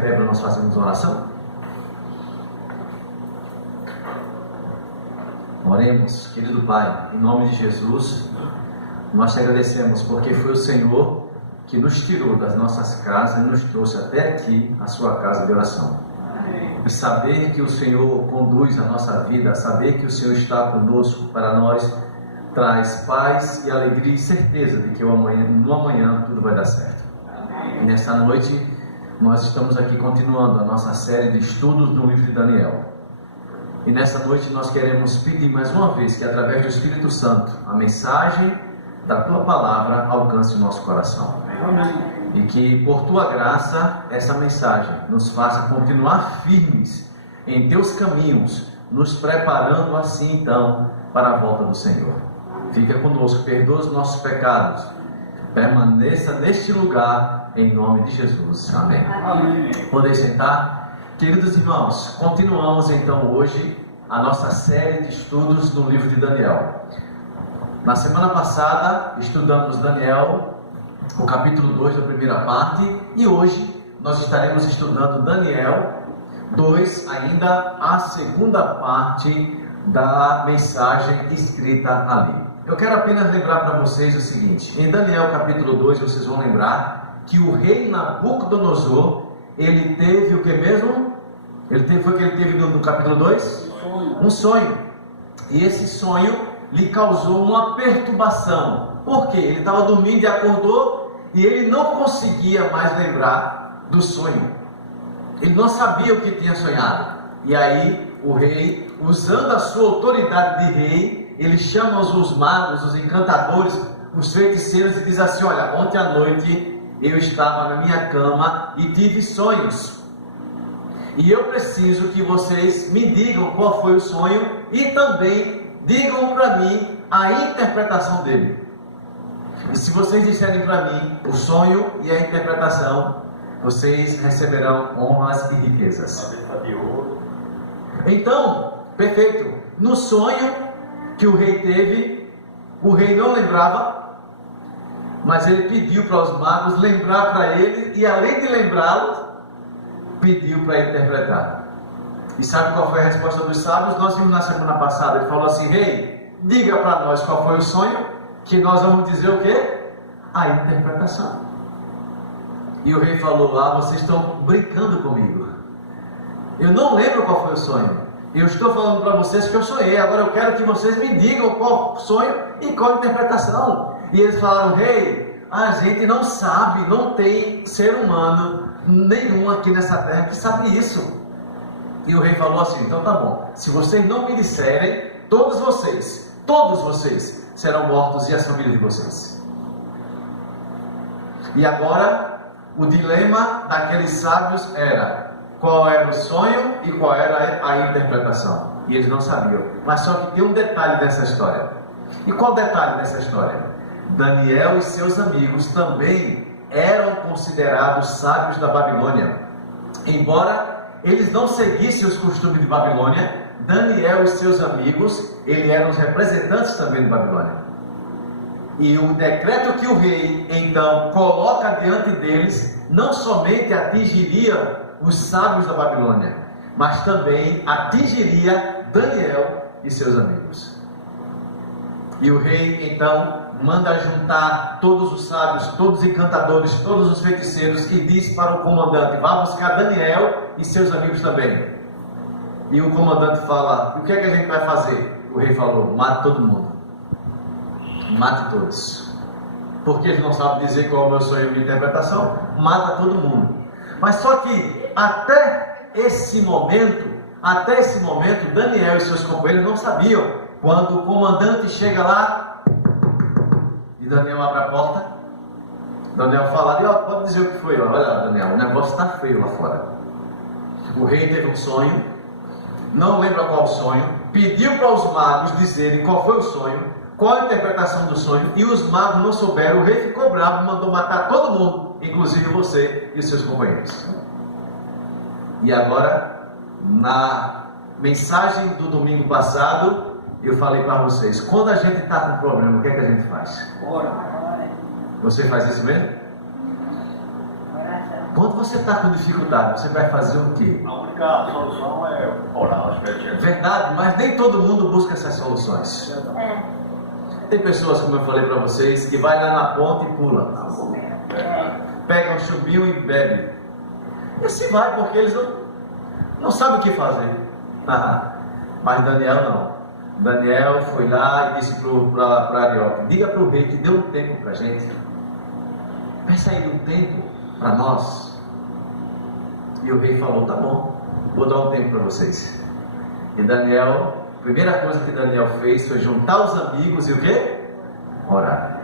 em pé para nós fazermos uma oração? Oremos, querido Pai, em nome de Jesus, nós te agradecemos porque foi o Senhor que nos tirou das nossas casas e nos trouxe até aqui, a sua casa de oração. E saber que o Senhor conduz a nossa vida, saber que o Senhor está conosco para nós, traz paz e alegria e certeza de que no amanhã tudo vai dar certo. E nesta noite, nós estamos aqui continuando a nossa série de estudos no livro de Daniel. E nessa noite nós queremos pedir mais uma vez que através do Espírito Santo, a mensagem da Tua Palavra alcance o nosso coração. Amém. E que por Tua graça, essa mensagem nos faça continuar firmes em Teus caminhos, nos preparando assim então para a volta do Senhor. Fica conosco, perdoa os nossos pecados, permaneça neste lugar em nome de Jesus. Amém. Amém. Podem sentar. Queridos irmãos, continuamos então hoje a nossa série de estudos no livro de Daniel. Na semana passada estudamos Daniel, o capítulo 2 da primeira parte, e hoje nós estaremos estudando Daniel 2, ainda a segunda parte da mensagem escrita ali. Eu quero apenas lembrar para vocês o seguinte: em Daniel capítulo 2 vocês vão lembrar que o rei Nabucodonosor, ele teve o que mesmo? Foi o que ele teve no capítulo 2? Um sonho. E esse sonho lhe causou uma perturbação. Por quê? Ele estava dormindo e acordou e ele não conseguia mais lembrar do sonho. Ele não sabia o que tinha sonhado. E aí o rei, usando a sua autoridade de rei, ele chama os magos, os encantadores, os feiticeiros e diz assim: olha, ontem à noite eu estava na minha cama e tive sonhos. E eu preciso que vocês me digam qual foi o sonho e também digam para mim a interpretação dele. E se vocês disserem para mim o sonho e a interpretação, vocês receberão honras e riquezas. Então, perfeito. No sonho que o rei teve, o rei não lembrava, mas ele pediu para os magos lembrar para ele, e além de lembrá-lo, pediu para interpretar. E sabe qual foi a resposta dos sábios? Nós vimos na semana passada. Ele falou assim: rei, diga para nós qual foi o sonho, que nós vamos dizer o quê? A interpretação. E o rei falou: vocês estão brincando comigo, eu não lembro qual foi o sonho, eu estou falando para vocês que eu sonhei, agora eu quero que vocês me digam qual sonho e qual interpretação. E eles falaram: rei, a gente não sabe, não tem ser humano nenhum aqui nessa terra que sabe isso. E o rei falou assim: então tá bom, se vocês não me disserem, todos vocês serão mortos e as famílias de vocês. E agora o dilema daqueles sábios era: qual era o sonho e qual era a interpretação. E eles não sabiam. Mas só que tem um detalhe dessa história. E qual detalhe dessa história? Daniel e seus amigos também eram considerados sábios da Babilônia. Embora eles não seguissem os costumes de Babilônia, Daniel e seus amigos, eles eram os representantes também de Babilônia. E o decreto que o rei então coloca diante deles não somente atingiria os sábios da Babilônia, mas também atingiria Daniel e seus amigos. E o rei então manda juntar todos os sábios, todos os encantadores, todos os feiticeiros, e diz para o comandante: vá buscar Daniel e seus amigos também. E o comandante fala: o que é que a gente vai fazer? O rei falou: mate todo mundo, mate todos, porque eles não sabem dizer qual é o meu sonho de interpretação. Mata todo mundo. Mas só que até esse momento, Daniel e seus companheiros não sabiam. Quando o comandante chega lá e Daniel abre a porta, Daniel fala: pode dizer o que foi. Olha, Daniel, o negócio está feio lá fora. O rei teve um sonho, não lembra qual sonho, pediu para os magos dizerem qual foi o sonho, qual a interpretação do sonho, e os magos não souberam. O rei ficou bravo, mandou matar todo mundo, inclusive você e os seus companheiros. E agora, na mensagem do domingo passado, eu falei para vocês: quando a gente está com problema, o que é que a gente faz? Ora. Você faz isso mesmo? Quando você está com dificuldade, você vai fazer o quê? A única solução é orar, acho que é Verdade, mas nem todo mundo busca essas soluções. Tem pessoas, como eu falei para vocês, que vai lá na ponta e pula. Pega um chumbinho e bebe. E assim vai, porque eles não sabem o que fazer. Mas Daniel não. Daniel foi lá e disse para Arioque: diga para o rei que dê um tempo para a gente. Peça aí um tempo para nós. E o rei falou: tá bom, vou dar um tempo para vocês. E Daniel, a primeira coisa que Daniel fez foi juntar os amigos e o quê? Orar.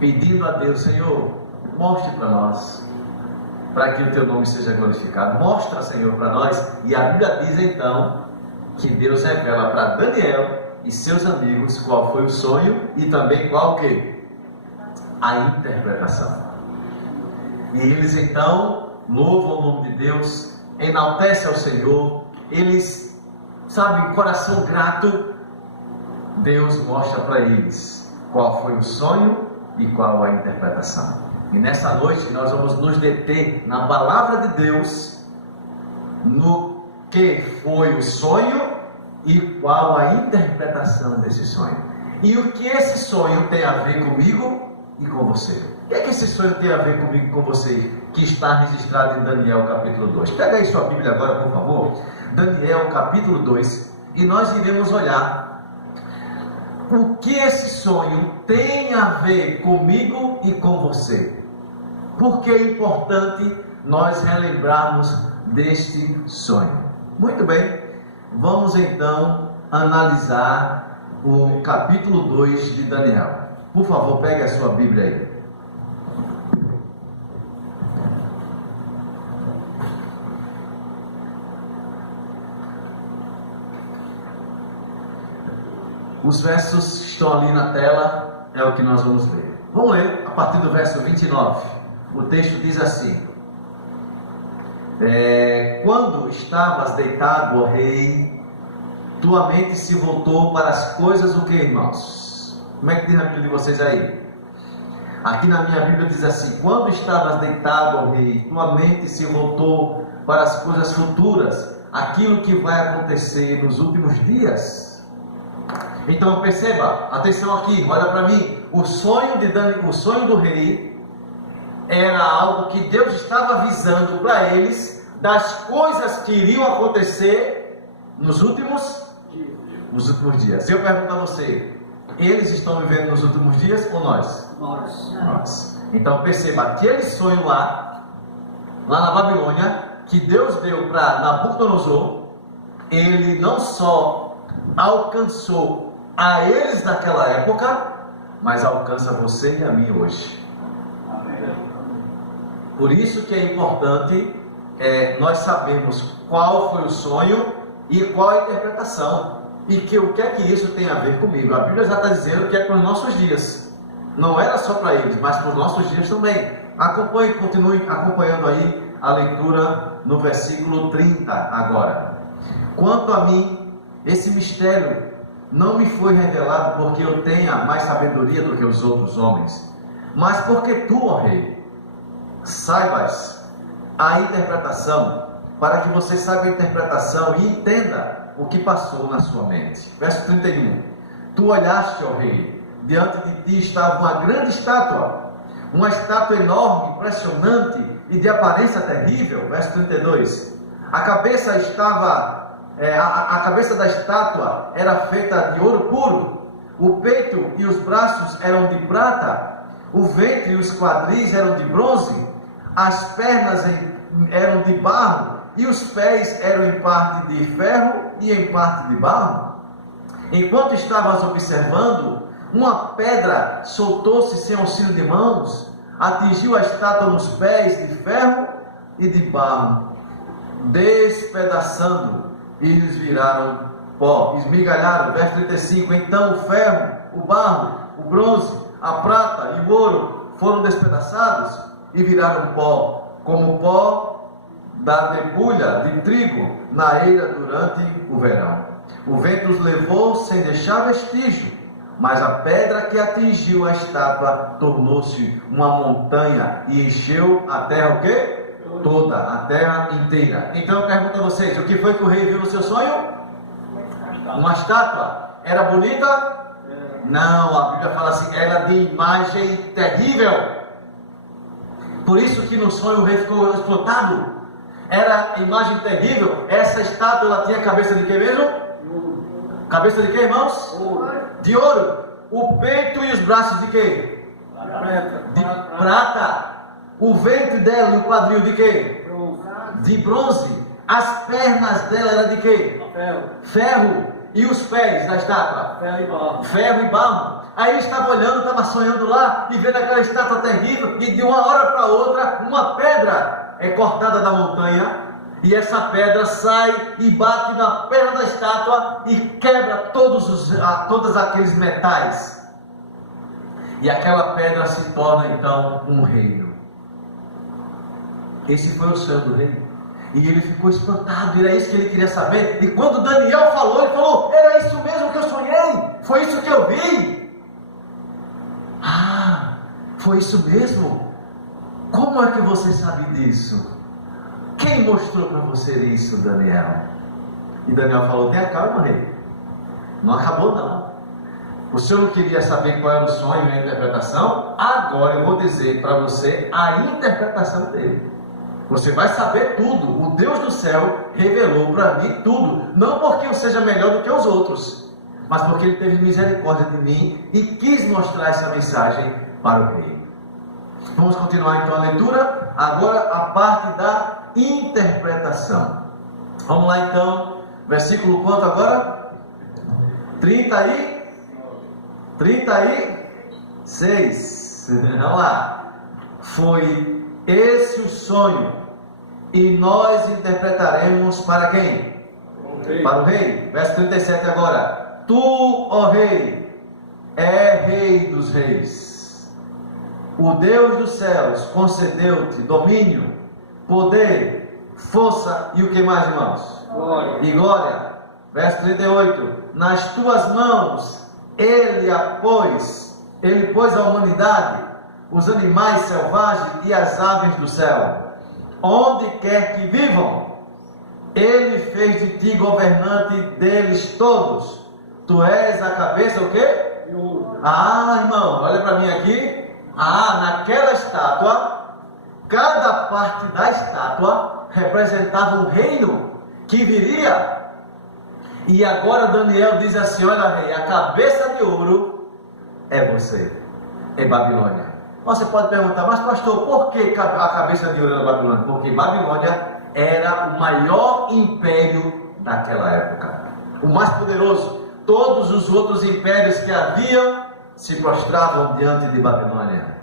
Pedindo a Deus: Senhor, mostre para nós, para que o teu nome seja glorificado. Mostra, Senhor, para nós. E a Bíblia diz então que Deus revela para Daniel e seus amigos qual foi o sonho e também qual o quê? A interpretação. E eles então louvam o nome de Deus, enaltecem ao Senhor, eles, sabe, coração grato. Deus mostra para eles qual foi o sonho e qual a interpretação. E nessa noite nós vamos nos deter na palavra de Deus, no que foi o sonho e qual a interpretação desse sonho. E o que esse sonho tem a ver comigo e com você. O que é que esse sonho tem a ver comigo e com você, que está registrado em Daniel capítulo 2? Pega aí sua Bíblia agora, por favor. Daniel capítulo 2. E nós iremos olhar o que esse sonho tem a ver comigo e com você. Porque é importante nós relembrarmos deste sonho. Muito bem, vamos então analisar o capítulo 2 de Daniel. Por favor, pegue a sua Bíblia aí. Os versos estão ali na tela, é o que nós vamos ler. Vamos ler a partir do verso 29. O texto diz assim: quando estavas deitado, ó rei, tua mente se voltou para as coisas, o que, irmãos? Como é que diz na Bíblia de vocês aí? Aqui na minha Bíblia diz assim: quando estavas deitado, ó rei, tua mente se voltou para as coisas futuras, aquilo que vai acontecer nos últimos dias. Então perceba, atenção aqui, olha para mim. O sonho do rei era algo que Deus estava avisando para eles das coisas que iriam acontecer nos últimos dias. Eu pergunto a você: eles estão vivendo nos últimos dias ou nós? Nós. Então perceba, aquele sonho lá na Babilônia, que Deus deu para Nabucodonosor, ele não só alcançou a eles naquela época, mas alcança você e a mim hoje. Por isso que é importante nós sabermos qual foi o sonho e qual a interpretação, e que o que é que isso tem a ver comigo. A Bíblia já está dizendo que é para os nossos dias, não era só para eles, mas para os nossos dias também. Continue acompanhando aí a leitura no versículo 30 agora. Quanto a mim, esse mistério não me foi revelado porque eu tenha mais sabedoria do que os outros homens, mas porque tu, ó rei, saibas a interpretação, para que você saiba a interpretação e entenda o que passou na sua mente. Verso 31. Tu olhaste, ó rei, diante de ti estava uma grande estátua, uma estátua enorme, impressionante e de aparência terrível. Verso 32. A cabeça da estátua era feita de ouro puro, o peito e os braços eram de prata, o ventre e os quadris eram de bronze, as pernas eram de barro e os pés eram em parte de ferro e em parte de barro. Enquanto estavas observando, uma pedra soltou-se sem auxílio de mãos, atingiu a estátua nos pés de ferro e de barro, despedaçando, e eles viraram pó, esmigalharam. Verso 35. Então o ferro, o barro, o bronze, a prata e o ouro foram despedaçados e viraram pó, como o pó da debulha de trigo na eira durante o verão. O vento os levou sem deixar vestígio, mas a pedra que atingiu a estátua tornou-se uma montanha e encheu a terra o quê? Toda, a terra inteira. Então eu pergunto a vocês, o que foi que o rei viu no seu sonho? Uma estátua. Era bonita? Não, a Bíblia fala assim, era de imagem terrível. Por isso que no sonho o rei ficou explotado. Era imagem terrível. Essa estátua, ela tinha cabeça de quê mesmo? Cabeça de quê, irmãos? De ouro. O peito e os braços de quê? De prata. O ventre dela e o quadril de quê? De bronze. As pernas dela eram de quê? Ferro. E os pés da estátua? Ferro e barro. Aí ele estava olhando, estava sonhando lá e vendo aquela estátua terrível, e de uma hora para outra uma pedra é cortada da montanha, e essa pedra sai e bate na perna da estátua e quebra todos aqueles metais, e aquela pedra se torna então um reino. Esse foi o sonho do rei, e ele ficou espantado, era isso que ele queria saber. E quando Daniel falou, ele falou: era isso mesmo que eu sonhei, foi isso que eu vi. Ah, foi isso mesmo? Como é que você sabe disso? Quem mostrou para você isso, Daniel? E Daniel falou: tenha calma, rei, não acabou não. O senhor não queria saber qual era o sonho e a interpretação? Agora eu vou dizer para você a interpretação dele. Você vai saber tudo. O Deus do céu revelou para mim tudo. Não porque eu seja melhor do que os outros, mas porque ele teve misericórdia de mim e quis mostrar essa mensagem para o rei. Vamos continuar então a leitura. Agora a parte da interpretação. Vamos lá então. Versículo quanto agora? 36. Vamos lá. Foi esse o sonho, e nós interpretaremos para quem? Para o rei. Verso 37 agora. Tu, ó rei, é rei dos reis. O Deus dos céus concedeu-te domínio, poder, força e o que mais, irmãos? Glória. E glória. Verso 38. Nas tuas mãos ele pôs a humanidade, os animais selvagens e as aves do céu, onde quer que vivam. Ele fez de ti governante deles todos. Tu és a cabeça o quê? Ah, irmão, olha para mim aqui. Ah, naquela estátua, cada parte da estátua representava um reino que viria. E agora Daniel diz assim: olha, rei, a cabeça de ouro é você, é Babilônia. Você pode perguntar: mas pastor, por que a cabeça de ouro era Babilônia? Porque Babilônia era o maior império daquela época, o mais poderoso. Todos os outros impérios que haviam se prostravam diante de Babilônia.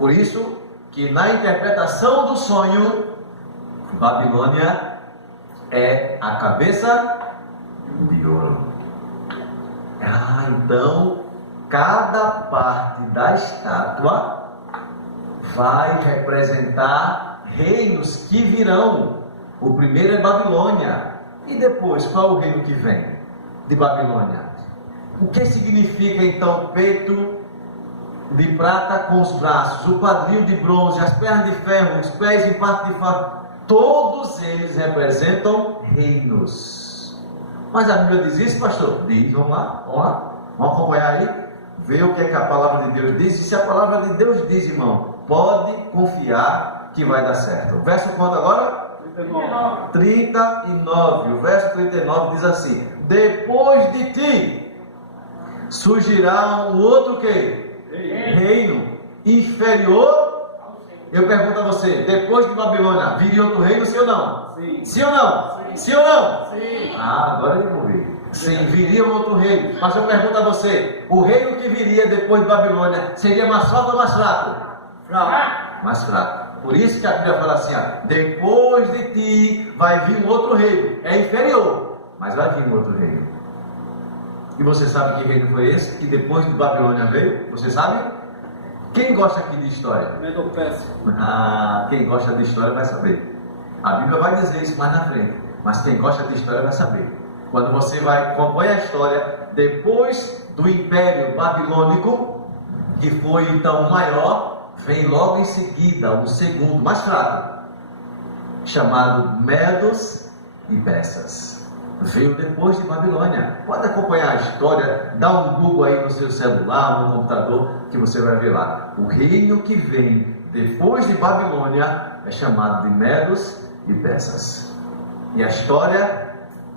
Por isso que na interpretação do sonho, Babilônia é a cabeça de ouro. Ah, então cada parte da estátua vai representar reinos que virão. O primeiro é Babilônia. E depois, qual é o reino que vem de Babilônia? O que significa então peito de prata com os braços, o quadril de bronze, as pernas de ferro, os pés em parte de ferro? Todos eles representam reinos. Mas a Bíblia diz isso, pastor? Diz. Vamos lá. Vamos acompanhar aí, ver o que é que a palavra de Deus diz. E se a palavra de Deus diz, irmão, pode confiar que vai dar certo. Verso quanto agora? 39. O verso 39 diz assim: depois de ti surgirá um outro que? Reino inferior. Eu pergunto a você: depois de Babilônia viria outro reino, sim ou não? Sim. Sim ou não? Sim, sim ou não? Sim. Ah, agora eu vou ver. Sim, viria um outro reino. Mas eu pergunto a você: o reino que viria depois de Babilônia seria mais forte ou mais fraco? Fraco. Mais fraco. Por isso que a Bíblia fala assim: ó, depois de ti vai vir um outro reino. É inferior, mas vai vir um outro reino. E você sabe que reino foi esse que depois de Babilônia veio? Você sabe? Quem gosta aqui de história? Ah, quem gosta de história vai saber. A Bíblia vai dizer isso mais na frente, mas quem gosta de história vai saber. Quando você vai acompanhar a história, depois do Império Babilônico, que foi então maior, vem logo em seguida o segundo, mais fraco, chamado Medos e Persas. Veio depois de Babilônia. Pode acompanhar a história, dá um Google aí no seu celular, no computador, que você vai ver lá. O reino que vem depois de Babilônia é chamado de Medos e Persas. E a história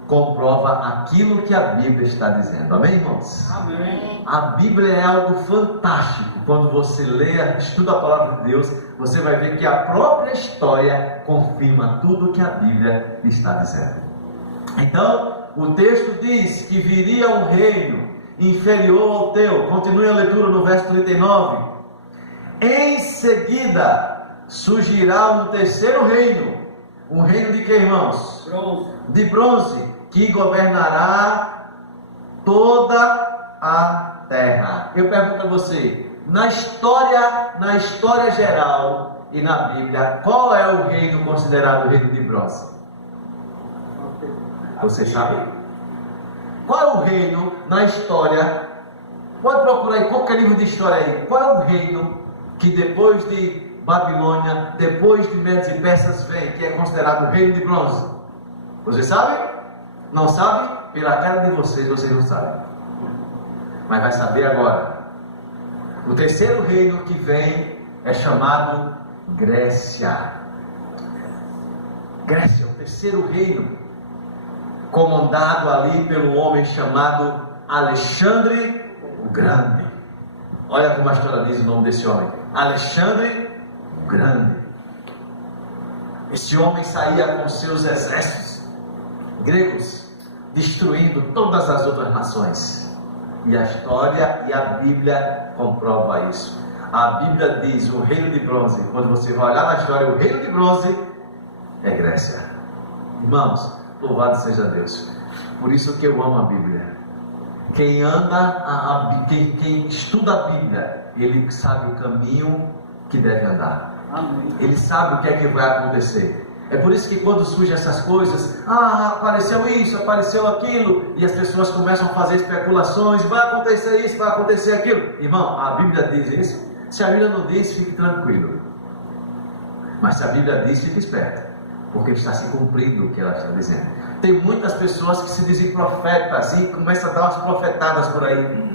comprova aquilo que a Bíblia está dizendo. Amém, irmãos? Amém. A Bíblia é algo fantástico. Quando você lê, estuda a palavra de Deus, você vai ver que a própria história confirma tudo que a Bíblia está dizendo. Então, o texto diz que viria um reino inferior ao teu. Continue a leitura no verso 39. Em seguida surgirá um terceiro reino. Um reino de que, irmãos? Bronze. De bronze, que governará toda a terra. Eu pergunto a você, na história geral e na Bíblia, qual é o reino considerado o reino de bronze? Você sabe? Qual é o reino na história? Pode procurar em qualquer livro de história aí. Qual é o reino que depois de Babilônia, depois de Medos e Persas vem, que é considerado o reino de bronze? Você sabe? Não sabe? Pela cara de vocês não sabem. Mas vai saber agora. O terceiro reino que vem é chamado Grécia. Grécia, o terceiro reino, comandado ali pelo homem chamado Alexandre o Grande. Olha como a história diz o nome desse homem: Alexandre o Grande. Esse homem saía com seus exércitos gregos, destruindo todas as outras nações. E a história e a Bíblia comprova isso. A Bíblia diz o reino de bronze. Quando você vai olhar na história, o reino de bronze é Grécia. Irmãos, louvado seja Deus. Por isso que eu amo a Bíblia. Quem quem estuda a Bíblia, ele sabe o caminho que deve andar. Amém. Ele sabe o que é que vai acontecer. É por isso que quando surgem essas coisas, apareceu isso, apareceu aquilo, e as pessoas começam a fazer especulações, vai acontecer isso, vai acontecer aquilo. Irmão, a Bíblia diz isso? Se a Bíblia não diz, fique tranquilo. Mas se a Bíblia diz, fique esperto, porque está se cumprindo o que ela está dizendo. Tem muitas pessoas que se dizem profetas e começam a dar umas profetadas por aí.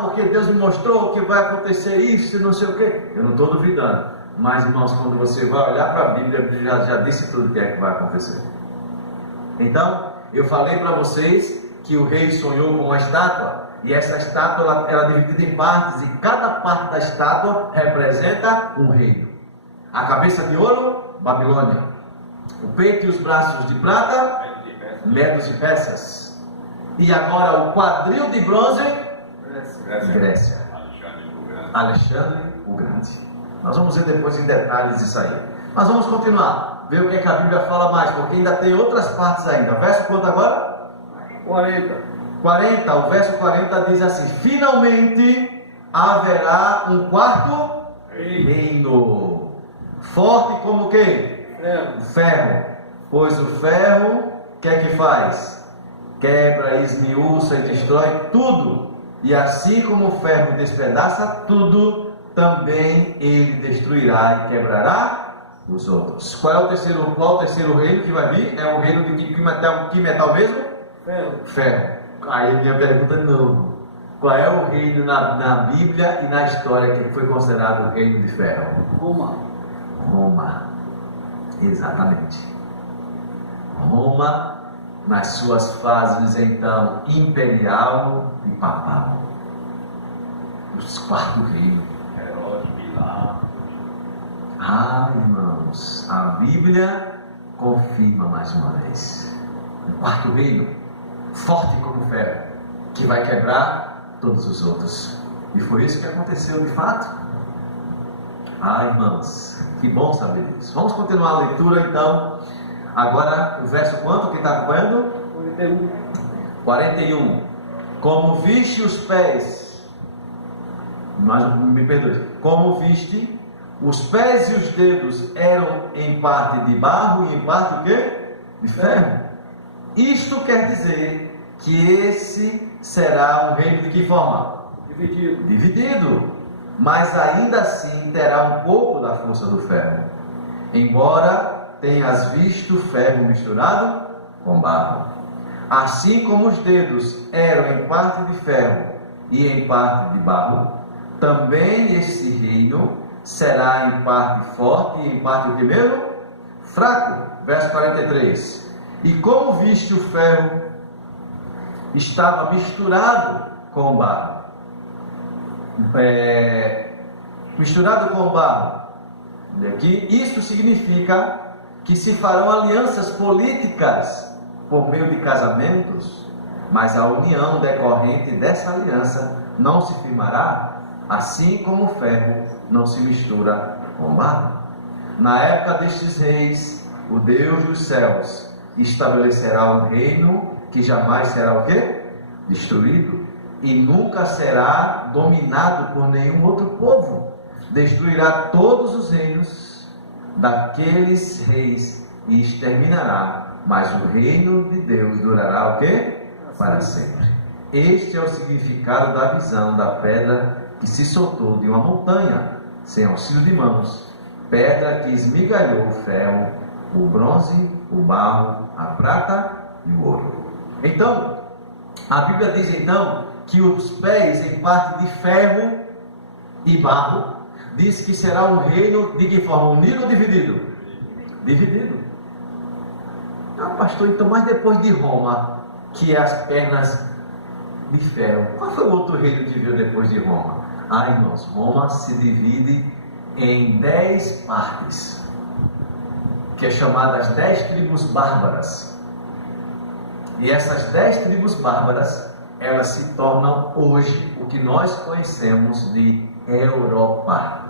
Porque Deus me mostrou que vai acontecer isso e não sei o quê. Eu não estou duvidando. Mas, irmãos, quando você vai olhar para a Bíblia, a Bíblia já disse tudo o que é que vai acontecer. Então, eu falei para vocês que o rei sonhou com uma estátua, e essa estátua ela era dividida em partes, e cada parte da estátua representa um reino. A cabeça de ouro, Babilônia. O peito e os braços de prata, Medos e Persas. E agora o quadril de bronze, Grécia. Alexandre o Grande. Nós vamos ver depois em detalhes isso aí. Mas vamos continuar, ver o que é que a Bíblia fala mais, porque ainda tem outras partes ainda. Verso quanto agora? 40. O verso 40 diz assim: finalmente haverá um quarto reino, forte como o quê? Ferro. Pois o ferro, o que é que faz? Quebra, esmiuça e destrói tudo. E assim como o ferro despedaça tudo, também ele destruirá e quebrará os outros. Qual é o terceiro reino que vai vir? É o reino de que metal mesmo? Ferro. Aí minha pergunta não. Qual é o reino na Bíblia e na história que foi considerado o reino de ferro? Roma. Exatamente. Roma, nas suas fases então imperial e papal. Os quarto reino. Irmãos, a Bíblia confirma mais uma vez. O quarto reino, forte como ferro, que vai quebrar todos os outros. E foi isso que aconteceu de fato. Irmãos, que bom saber disso. Vamos continuar a leitura então. Agora, o verso quanto que está acompanhando? 41. Como viste os pés, me perdoe, como viste, os pés e os dedos eram em parte de barro e em parte o quê? De ferro. Isto quer dizer que esse será um reino de que forma? Dividido. mas ainda assim terá um pouco da força do ferro, embora tenhas visto ferro misturado com barro. Assim como os dedos eram em parte de ferro e em parte de barro, também este reino será em parte forte e em parte o que mesmo? Fraco. Verso 43. E como viste o ferro estava misturado com o barro, misturado com o barro, aqui, isso significa que se farão alianças políticas por meio de casamentos, mas a união decorrente dessa aliança não se firmará, assim como o ferro não se mistura com o barro. Na época destes reis, o Deus dos céus estabelecerá um reino que jamais será o quê? Destruído, e nunca será dominado por nenhum outro povo. Destruirá todos os reinos daqueles reis e exterminará, mas o reino de Deus durará o quê? Para sempre. Este é o significado da visão da pedra que se soltou de uma montanha, sem auxílio de mãos, pedra que esmigalhou o ferro, o bronze, o barro, a prata e o ouro. Então, a Bíblia diz então que os pés em parte de ferro e barro, diz que será um reino de que forma? Unido ou dividido? Dividido. Não, pastor, então, mas depois de Roma, que é as pernas de ferro, qual foi o outro reino que veio depois de Roma? Ah, irmãos, Roma se divide em 10 partes, que é chamada as 10 tribos bárbaras. E essas 10 tribos bárbaras, elas se tornam hoje o que nós conhecemos de Europa.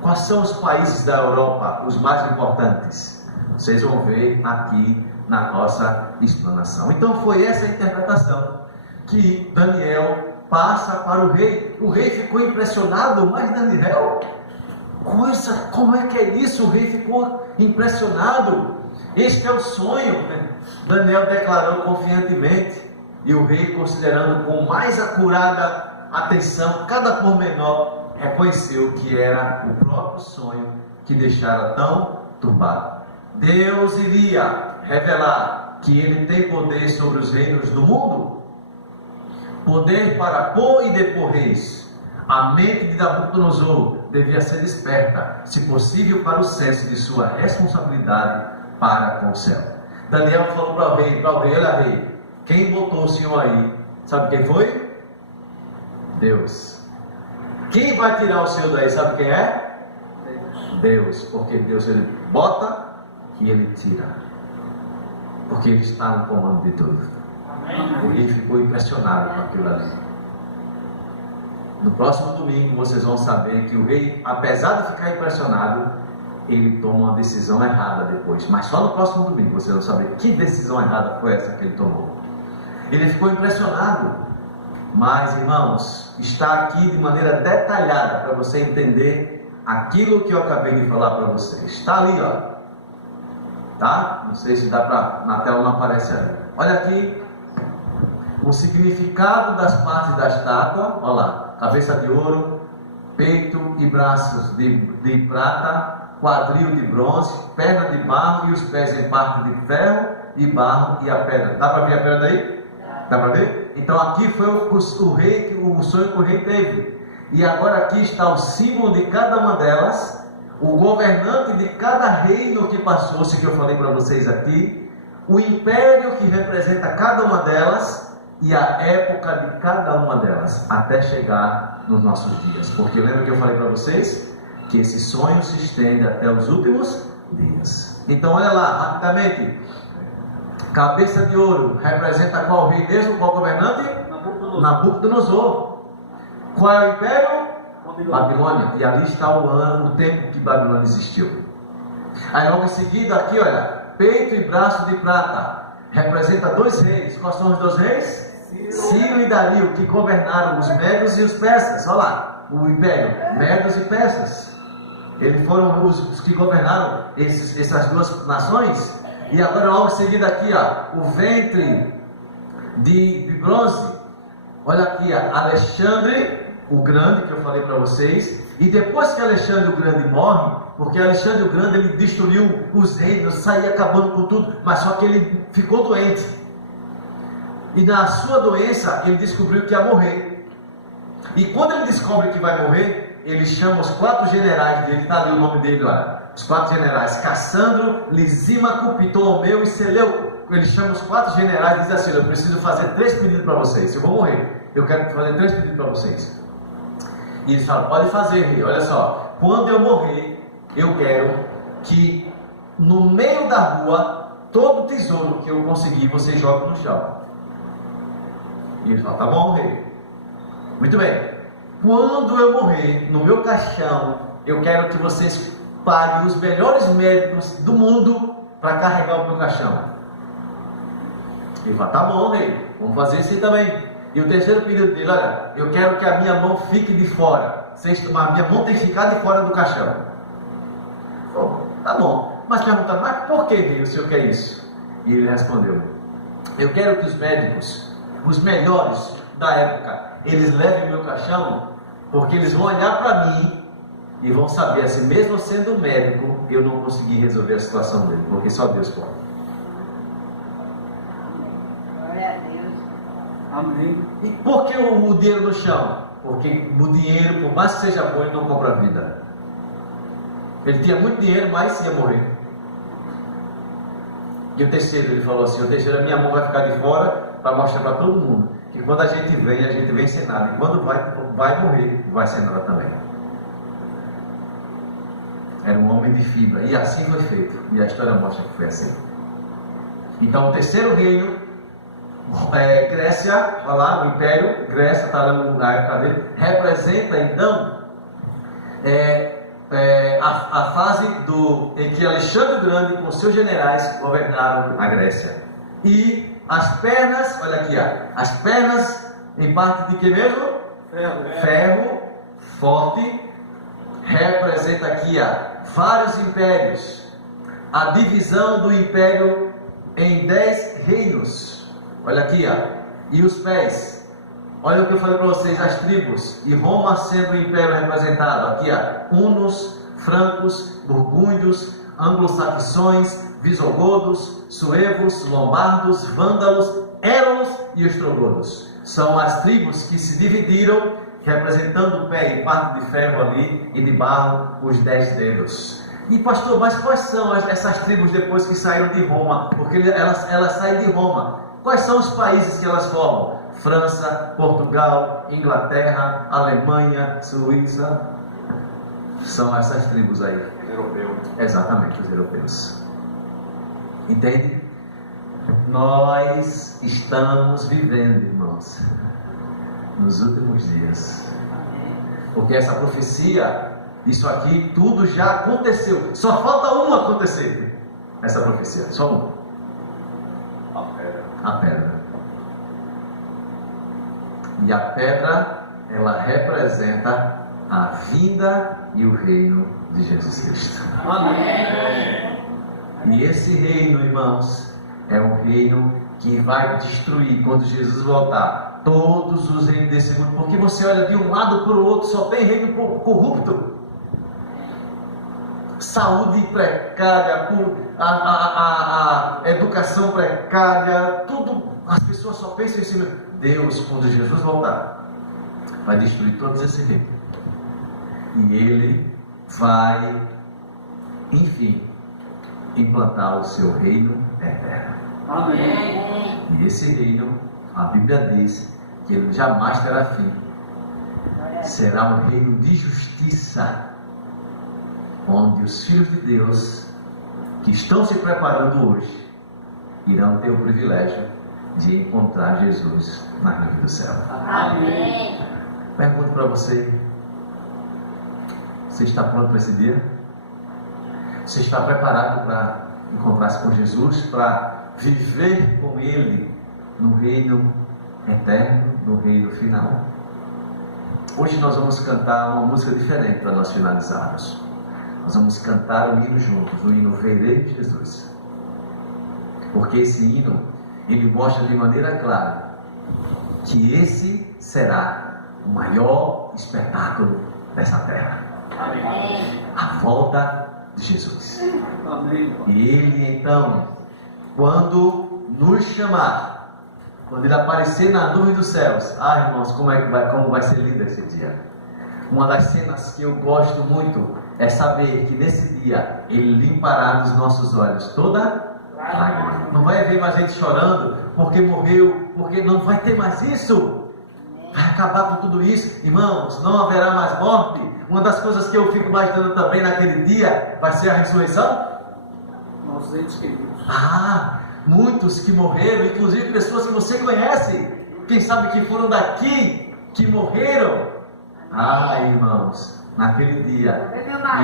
Quais são os países da Europa, os mais importantes? Vocês vão ver aqui na nossa explanação. Então foi essa interpretação que Daniel passa para o rei. O rei ficou impressionado, mas Daniel, como é que é isso? O rei ficou impressionado. Este é o sonho. Daniel declarou confiantemente, e o rei, considerando com mais acurada atenção cada pormenor, reconheceu que era o próprio sonho que deixara tão turbado. Deus iria revelar que ele tem poder sobre os reinos do mundo, poder para pôr e depor reis. A mente de Nabucodonosor devia ser desperta, se possível, para o senso de sua responsabilidade para com o céu. Daniel falou para o rei, olha rei, quem botou o senhor aí? Sabe quem foi? Deus. Quem vai tirar o senhor daí? Sabe quem é? Deus. Porque Deus, ele bota e ele tira, porque ele está no comando de tudo. O rei ficou impressionado com aquilo ali. No próximo domingo vocês vão saber que o rei, apesar de ficar impressionado, ele toma uma decisão errada depois. Mas só no próximo domingo vocês vão saber que decisão errada foi essa que ele tomou. Ele ficou impressionado. Mas, irmãos, está aqui de maneira detalhada para você entender aquilo que eu acabei de falar para vocês. Está ali, ó. Tá? Não sei se dá para... Na tela não aparece ali. Olha aqui o significado das partes da estátua. Olha lá. Cabeça de ouro, peito e braços de prata, quadril de bronze, perna de barro e os pés em parte de ferro e barro e a pedra. Dá para ver a pedra daí? Dá para ver? Então aqui foi o sonho que o rei teve. E agora aqui está o símbolo de cada uma delas, o governante de cada reino que passou-se, que eu falei para vocês aqui, o império que representa cada uma delas e a época de cada uma delas, até chegar nos nossos dias. Porque lembra que eu falei para vocês? Que esse sonho se estende até os últimos dias. Então olha lá, rapidamente. Cabeça de ouro representa qual rei mesmo? Qual governante? Nabucodonosor. Qual é o império? Babilônia. E ali está o tempo que Babilônia existiu. Aí logo em seguida aqui, olha, peito e braço de prata representa 2 reis. Quais são os 2 reis? Ciro e Dario, que governaram os médios e os persas. Olha lá, o império, médios e persas. Eles foram os que governaram essas 2 nações. E agora logo em seguida aqui, ó, o ventre de bronze. Olha aqui, ó, Alexandre o Grande, que eu falei para vocês, e depois que Alexandre o Grande morre, porque Alexandre o Grande ele destruiu os reinos, saía acabando com tudo, mas só que ele ficou doente. E na sua doença ele descobriu que ia morrer. E quando ele descobre que vai morrer, ele chama os 4 generais dele, está ali o nome dele, olha, os 4 generais, Cassandro, Lisímaco, Ptolomeu e Seleuco. Ele chama os 4 generais e diz assim: eu preciso fazer 3 pedidos para vocês, eu vou morrer, eu quero fazer 3 pedidos para vocês. E eles falam: pode fazer, rei, olha só, quando eu morrer, eu quero que no meio da rua, todo tesouro que eu conseguir, vocês jogam no chão. E eles falam: tá bom, rei. Muito bem. Quando eu morrer, no meu caixão, eu quero que vocês paguem os melhores médicos do mundo para carregar o meu caixão. Ele fala: tá bom, rei, vamos fazer isso aí também. E o terceiro pedido dele: olha, eu quero que a minha mão fique de fora. A minha mão tem que ficar de fora do caixão. Falou: tá bom. Mas perguntaram: mas por que, rei, o senhor quer isso? E ele respondeu: eu quero que os médicos, os melhores da época, eles levem meu caixão, porque eles vão olhar para mim e vão saber assim, mesmo sendo médico, eu não consegui resolver a situação dele, porque só Deus pode. Glória a Deus. Amém. E por que o dinheiro no chão? Porque o dinheiro, por mais que seja bom, ele não compra a vida. Ele tinha muito dinheiro, mas ia morrer. E o terceiro, ele falou assim: o terceiro, a minha mão vai ficar de fora para mostrar para todo mundo que quando a gente vem sem nada. E quando vai morrer, vai sem nada também. Era um homem de fibra. E assim foi feito. E a história mostra que foi assim. Então o terceiro reino, Grécia, olha lá, o Império, Grécia, está lá na época dele, representa então a fase em que Alexandre o Grande com seus generais governaram a Grécia. E as pernas, olha aqui, as pernas em parte de que mesmo? Ferro forte, representa aqui vários impérios. A divisão do império em 10 reinos. Olha aqui, e os pés. Olha o que eu falei para vocês, as tribos. E Roma sendo o império representado. Aqui, hunos, francos, burgúndios, anglo-saxões, visigodos, suevos, lombardos, vândalos, érolos e ostrogodos. São as tribos que se dividiram, representando o pé e parte de ferro ali e de barro, os 10 dedos. E pastor, mas quais são essas tribos depois que saíram de Roma? Porque elas saem de Roma. Quais são os países que elas formam? França, Portugal, Inglaterra, Alemanha, Suíça. São essas tribos aí. Os europeus. Exatamente, os europeus. Entende? Nós estamos vivendo, irmãos, nos últimos dias. Porque essa profecia, isso aqui, tudo já aconteceu. Só falta uma acontecer. Essa profecia, só uma. A pedra. E a pedra, ela representa a vinda e o reino de Jesus Cristo. Amém. E esse reino, irmãos, é um reino que vai destruir, quando Jesus voltar, todos os reinos desse mundo. Porque você olha de um lado para o outro, só tem reino corrupto. Saúde precária, a educação precária, tudo, as pessoas só pensam em cima. Deus, quando Jesus voltar, vai destruir todos esses reinos. E Ele vai, enfim, implantar o seu reino eterno. Amém. E esse reino, a Bíblia diz que ele jamais terá fim. Será um reino de justiça, onde os filhos de Deus, que estão se preparando hoje, irão ter o privilégio de encontrar Jesus na nuvem do céu. Amém. Pergunto para você: você está pronto para esse dia? Você está preparado para encontrar-se com Jesus, para viver com Ele no reino eterno, no reino final? Hoje nós vamos cantar uma música diferente para nós finalizarmos. Nós vamos cantar o hino juntos, o hino Verei Jesus. Porque esse hino, ele mostra de maneira clara que esse será o maior espetáculo dessa terra. Amém. A volta de Jesus. Amém. E Ele então, quando nos chamar, quando Ele aparecer na nuvem dos céus, irmãos, como vai ser lindo esse dia. Uma das cenas que eu gosto muito é saber que nesse dia Ele limpará dos nossos olhos toda lágrima. Não vai haver mais gente chorando porque morreu, porque não vai ter mais isso. Vai acabar com tudo isso, irmãos, não haverá mais morte. Uma das coisas que eu fico imaginando também naquele dia vai ser a ressurreição. Nossos entes queridos. Muitos que morreram, inclusive pessoas que você conhece, quem sabe que foram daqui, que morreram. Irmãos, naquele dia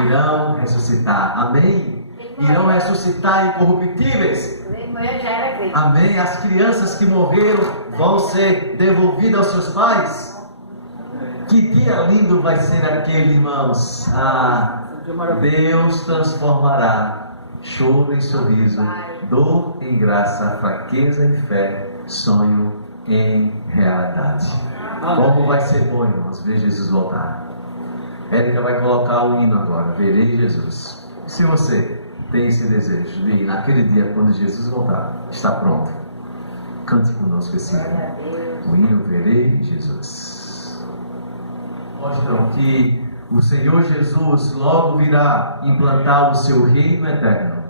irão ressuscitar, amém? Irão ressuscitar incorruptíveis. Amém. As crianças que morreram vão ser devolvidas aos seus pais. Que dia lindo vai ser aquele, irmãos. Deus transformará choro em sorriso, dor em graça, fraqueza em fé, sonho em realidade. Como vai ser bom, irmãos, ver Jesus voltar. Érica vai colocar o hino agora, Verei Jesus. Se você tem esse desejo de ir naquele dia quando Jesus voltar, está pronto, cante conosco esse hino. O hino Verei Jesus. Mostram que o Senhor Jesus logo virá implantar o seu reino eterno.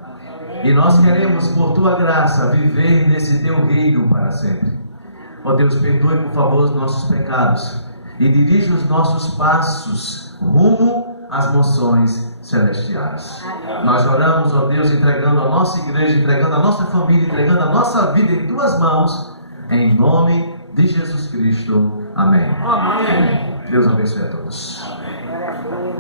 E nós queremos, por tua graça, viver nesse teu reino para sempre. Ó Deus, perdoe por favor os nossos pecados e dirige os nossos passos rumo às moções celestiais. Nós oramos, ó Deus, entregando a nossa igreja, entregando a nossa família, entregando a nossa vida em tuas mãos, em nome de Jesus Cristo. Amém. Amém. Deus abençoe a todos. Glória a Deus.